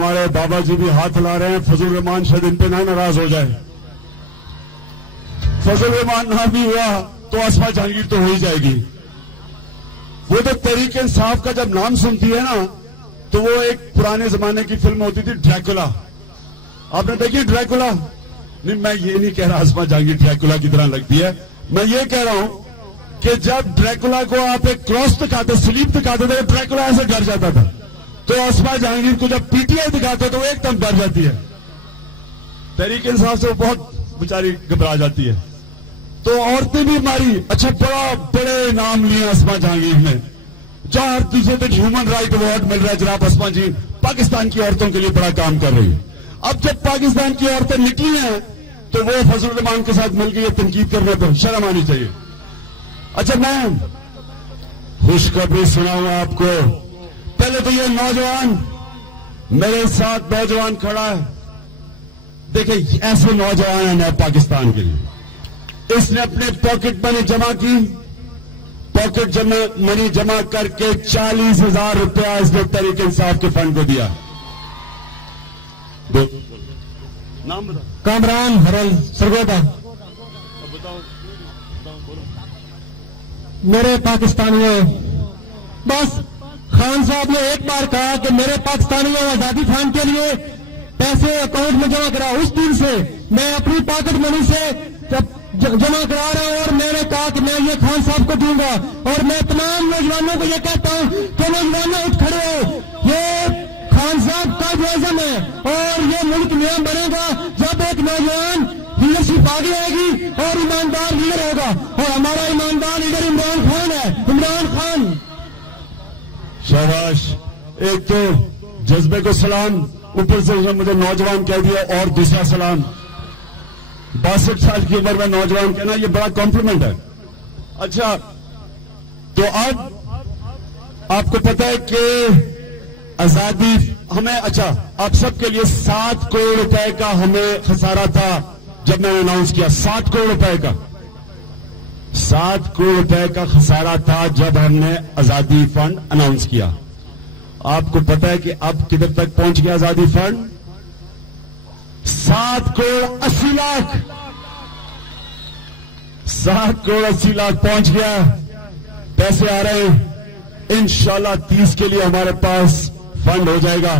हमारे बाबा जी भी हाथ हिला रहे हैं। फजल रहमान शायद इन पे ना नाराज हो जाए। फजल रहमान ना भी हुआ तो आसमा जहांगीर तो हो ही जाएगी। वो तो तहरीक इंसाफ का जब नाम सुनती है ना, तो वो एक पुराने जमाने की फिल्म होती थी ड्रैकुला। आपने देखी ड्रैकुला? नहीं, मैं ये नहीं कह रहा आसमा जहांगीर ड्रैकुला की तरह लगती है। मैं ये कह रहा हूं कि जब ड्रैकुला को आप एक क्रॉस दिखाते, स्लीप दिखाते थे, ड्रैकुला ऐसे डर जाता था। तो आसमा जहांगीर को जब पीटीआई दिखाते तो एकदम डर जाती है। तहरीक इंसाफ से वो बहुत बेचारी घबरा जाती है। तो औरतें भी मारी। अच्छा, बड़ा बड़े नाम लिए आसमा जहांगीर ने। 4 तीसरे दिन ह्यूमन राइट अवार्ड मिल रहा है जनाब आसमा जी, पाकिस्तान की औरतों के लिए बड़ा काम कर रही है। अब जब पाकिस्तान की औरतें निकली हैं तो वो फजल रहमान के साथ मिल गई तनकीद करने पर शर्म आनी चाहिए। अच्छा, मैं खुशखबरी सुनाऊंगा आपको। पहले तो ये नौजवान, मेरे साथ नौजवान खड़ा है, देखिए ऐसे नौजवान है पाकिस्तान के लिए। इसने अपने पॉकेट मनी जमा की, पॉकेट मनी जमा करके 40,000 रुपया इसने तहरीक इंसाफ के फंड को दिया। नाम बता। कामरान हरल सरगोदा। मेरे पाकिस्तानियों, बस खान साहब ने एक बार कहा कि मेरे पाकिस्तानियों आजादी फंड के लिए पैसे अकाउंट में जमा करा। उस दिन से मैं अपनी पॉकेट मनी से जमा करा रहा हूं और मैंने कहा कि मैं ये खान साहब को दूंगा। और मैं तमाम नौजवानों को ये कहता हूं कि नौजवानों उठ खड़े हो। ये खान साहब का विजन है और ये मुल्क नया बनेगा जब एक नौजवान लीडरशिप आगे आएगी और ईमानदार लीडर होगा। और हमारा ईमानदार लीडर इमरान खान है। इमरान खान, शाबाश। एक तो जज्बे को सलाम, ऊपर से मुझे नौजवान कह दिया, और दूसरा सलाम। 62 साल की उम्र में नौजवान कहना ये बड़ा कॉम्प्लीमेंट है। अच्छा, तो अब आपको पता है कि आजादी हमें, अच्छा आप सबके लिए 7 करोड़ रुपए का हमें खसारा था जब मैंने अनाउंस किया। 7 करोड़ रुपए का, 7 करोड़ रुपए का खसारा था जब हमने आजादी फंड अनाउंस किया। आपको पता है कि अब किधर तक पहुंच गया आजादी फंड? 7 करोड़ 80 लाख, 7 करोड़ 80 लाख पहुंच गया। पैसे आ रहे हैं, इंशाल्लाह 30 के लिए हमारे पास फंड हो जाएगा।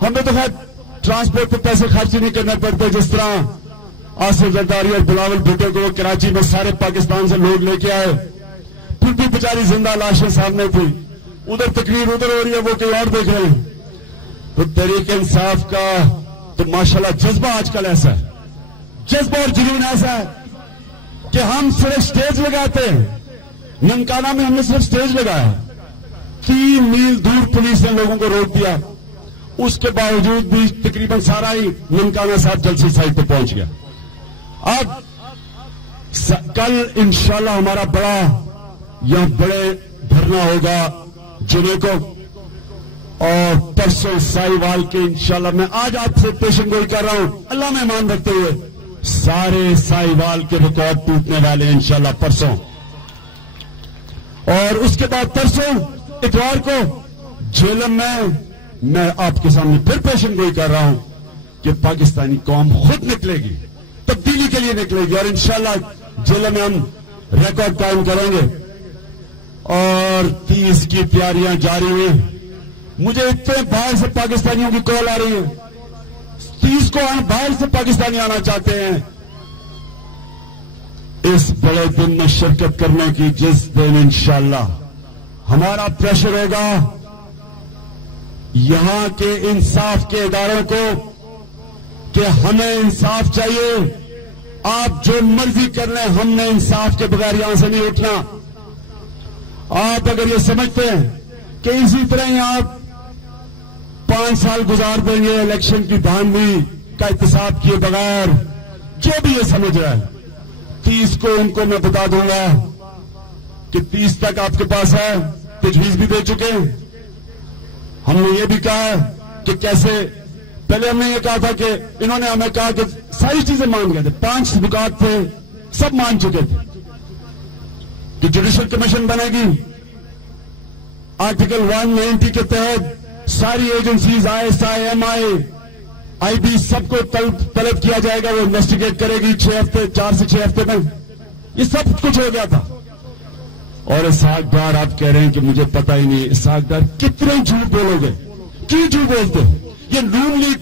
हमें तो खैर ट्रांसपोर्ट पे पैसे खर्च ही नहीं करने पड़ते। जिस तरह आसिफ जरदारी और बिलावल भुट्टो को कराची में सारे पाकिस्तान से लोग लेके आए, फिर भी बेचारी जिंदा लाशें सामने थी। उधर तकरीर उधर हो रही है, वो कहीं और देख रहे हैं। तो तहरीक इंसाफ का तो माशाल्लाह जज्बा आजकल ऐसा है, जज्बा और जुनून ऐसा है कि हम सिर्फ स्टेज लगाते हैं। ननकाना में हमने सिर्फ स्टेज लगाया, 3 मील दूर पुलिस ने लोगों को रोक दिया। उसके बावजूद भी तकरीबन सारा ही ननकाना साहब जलसी साइड पे पहुंच गया। अब कल इंशाल्लाह हमारा बड़ा यहां बड़े धरना होगा जुमे को, और परसों साहिवाल के इंशाल्लाह मैं आज आपसे पेशन गोई कर रहा हूं, अल्लाह में मान रखते हुए सारे साहिवाल के रिकॉर्ड टूटने वाले इंशाल्लाह परसों। और उसके बाद परसों इतवार को झेलम में मैं आपके सामने फिर पेशन गोई कर रहा हूं कि पाकिस्तानी कौम खुद निकलेगी, तब्दीली के लिए निकलेगी, और इंशाल्लाह झेलम में हम रिकॉर्ड कायम करेंगे। और 30 की तैयारियां जारी हैं। मुझे इतने बाहर से पाकिस्तानियों की कॉल आ रही है, 30 को बाहर से पाकिस्तानी आना चाहते हैं इस बड़े दिन में शिरकत करने की, जिस दिन इंशाल्लाह हमारा प्रेशर होगा यहां के इंसाफ के इदारों को कि हमें इंसाफ चाहिए, आप जो मर्जी कर लें, हमने इंसाफ के बगैर यहां से नहीं उठना। आप अगर ये समझते हैं कि इसी तरह ही आप 5 साल गुजार देंगे इलेक्शन की धांधली का एहतसाब किए बगैर, जो भी ये समझ रहा है, 30 को उनको मैं बता दूंगा कि 30 तक आपके पास है, तजवीज भी दे चुके हैं। हमने ये भी कहा कि कैसे, पहले हमने ये कहा था कि इन्होंने हमें कहा कि सारी चीजें मान गए थे, 5 बुकात थे, सब मान चुके थे कि जुडिशल कमीशन बनेगी, आर्टिकल 190 के तहत सारी एजेंसीज ISI, MI, IB सबको तलब किया जाएगा, वो इन्वेस्टिगेट करेगी 4 से 6 हफ्ते में। ये सब कुछ हो गया था। और इसहाक डार आप कह रहे हैं कि मुझे पता ही नहीं। इसहाक डार कितने झूठ बोलोगे, क्यों झूठ बोलते? ये नून लीग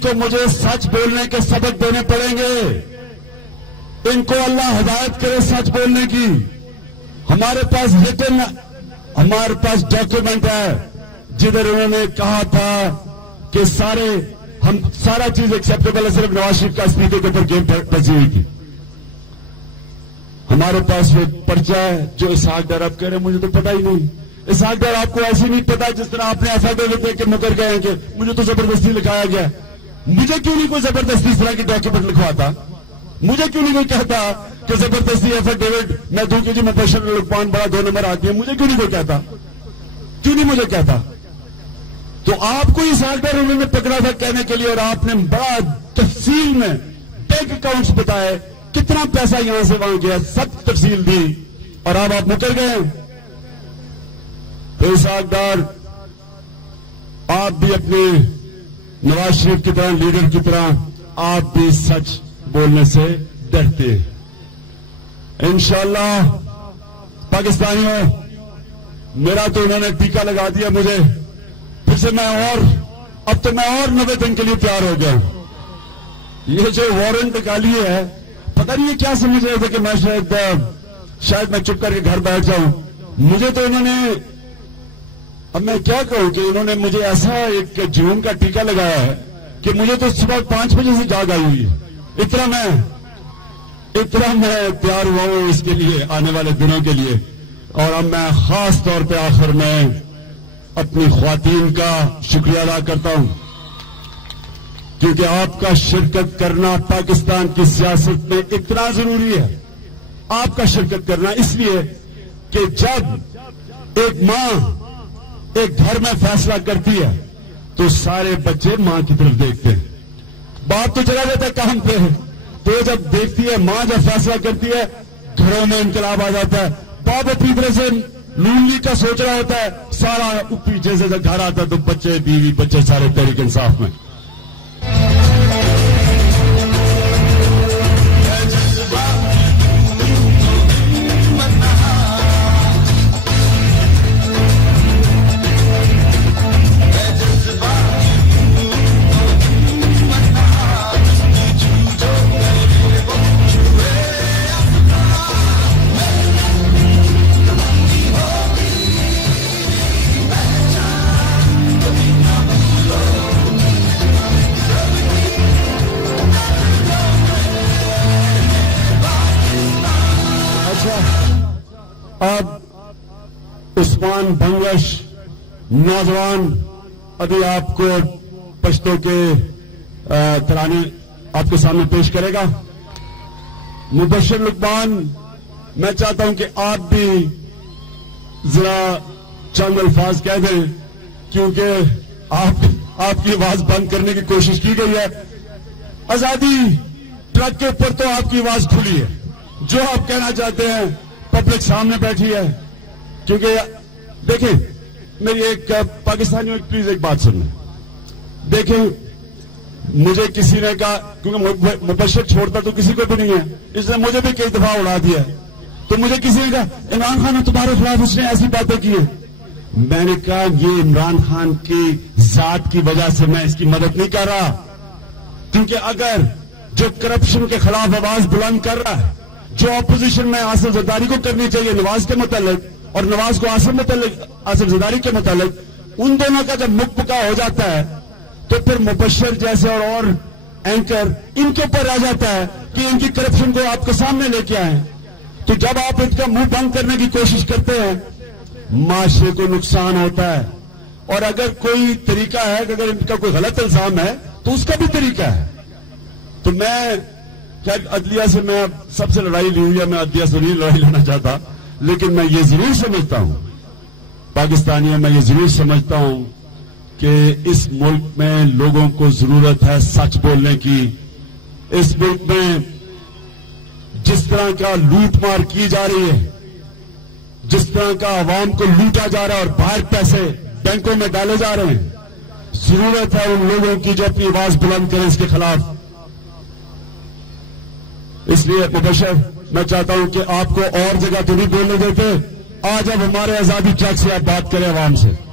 को मुझे सच बोलने के सबक देने पड़ेंगे। इनको अल्लाह हिदायत करे सच बोलने की। हमारे पास रिटन, हमारे पास डॉक्यूमेंट है जिधर उन्होंने कहा था कि सारा चीज एक्सेप्टेबल है, सिर्फ नवाज शरीफ का इस्तीफे के ऊपर गेम फंसी हुई थी। हमारे पास वो पर्चा है जो इसहाक डार आप कह रहे हैं मुझे तो पता ही नहीं। इसहाक डार आपको ऐसे नहीं पता जिस तरह आपने एफआईआर देख के मुकर गए हैं कि मुझे तो जबरदस्ती लिखाया गया। मुझे क्यों नहीं कोई जबरदस्ती इस तरह की डॉक्यूमेंट लिखवाता? मुझे क्यों नहीं कोई कहता कि जबरदस्ती एफआईआर मैं दूं कि जी मुबशर लुकमान बड़ा 2 नंबर आती है? मुझे क्यों नहीं कोई कहता? क्यों नहीं मुझे कहता? तो आपको इसहाक डार उन्होंने पकड़ा था कहने के लिए, और आपने बड़ा तफसील में बैंक अकाउंट्स बताए, कितना पैसा यहां से वहां गया, सब तफसील दी, और अब आप मुकर गए। तो इसहाक डार आप भी अपने नवाज शरीफ की तरह, लीडर की तरह आप भी सच बोलने से डरते हैं। इंशाअल्लाह पाकिस्तानियों, मेरा तो उन्होंने टीका लगा दिया मुझे, फिर से अब तो मैं और 90 दिन के लिए तैयार हो गया। ये जो वारंट निकाली है, पता नहीं ये क्या समझ रहे थे कि मैं शायद मैं चुप करके घर बैठ जाऊं। मुझे तो इन्होंने, अब मैं क्या कहूं कि इन्होंने मुझे ऐसा एक जुनून का टीका लगाया है कि मुझे तो सुबह 5 बजे से जाग आई हुई है। इतना मैं तैयार हुआ हूं इसके लिए, आने वाले दिनों के लिए। और अब मैं खास तौर पे आखिर में अपनी ख्वातीन का शुक्रिया अदा करता हूं, क्योंकि आपका शिरकत करना पाकिस्तान की सियासत में इतना जरूरी है। आपका शिरकत करना इसलिए कि जब एक मां एक घर में फैसला करती है तो सारे बच्चे मां की तरफ देखते हैं। बाप तो चला जाता है काम पे, तो जब देखती है मां, जब फैसला करती है, घरों में इंकलाब आ जाता है। बाप अपनी तरह से नून लीग का सोच रहा होता है, सारा पीछे से जब घर आता है तो बच्चे, बीवी, बच्चे सारे तहरीक इंसाफ में। अब उस्मान भंगश नौजवान अभी आपको पश्तो के तराने आपके सामने पेश करेगा। मुबशर लुकमान, मैं चाहता हूं कि आप भी जरा चंद अल्फाज कह दें, क्योंकि आपकी आवाज बंद करने की कोशिश की गई है। आजादी ट्रक के ऊपर तो आपकी आवाज खुली है, जो आप कहना चाहते हैं पब्लिक सामने बैठी है। क्योंकि देखें, मेरी एक पाकिस्तानियों प्लीज एक बात सुनना। देखें, मुझे किसी ने कहा, क्योंकि मुबशर छोड़ता तो किसी को भी नहीं है, इसने मुझे भी कई दफा उड़ा दिया। तो मुझे किसी ने कहा इमरान खान तुम्हारे खिलाफ उसने ऐसी बातें की है। मैंने कहा ये इमरान खान की जात की वजह से मैं इसकी मदद नहीं कर रहा, क्योंकि अगर जो करप्शन के खिलाफ आवाज बुलंद कर रहा है, जो ऑपोजिशन में आसिफ जरदारी को करनी चाहिए नवाज के मुतालिक, और नवाज को आसिफ जरदारी के मुतालिक, उन दोनों का जब मुख पुका हो जाता है तो फिर मुबशर जैसे और एंकर इनके ऊपर आ जाता है कि इनकी करप्शन को आपके सामने लेके आए। तो जब आप इनका मुंह बंद करने की कोशिश करते हैं, माशरे को नुकसान होता है। और अगर कोई तरीका है, अगर इनका कोई गलत इल्जाम है तो उसका भी तरीका है। तो मैं शायद अदलिया से मैं सबसे लड़ाई ली हुई है, मैं अदलिया से नहीं लड़ाई लेना चाहता, लेकिन मैं ये जरूर समझता हूं, पाकिस्तानियों, मैं ये जरूर समझता हूं कि इस मुल्क में लोगों को जरूरत है सच बोलने की। इस मुल्क में जिस तरह का लूटमार की जा रही है, जिस तरह का आवाम को लूटा जा रहा है और बाहर पैसे बैंकों में डाले जा रहे हैं। जरूरत है उन लोगों की जो अपनी आवाज बुलंद करें इसके खिलाफ। इसलिए मुबशर, मैं चाहता हूं कि आपको और जगह तो नहीं बोलने देते। आज अब हमारे आजादी ट्रैक से आप बात करें आवाम से।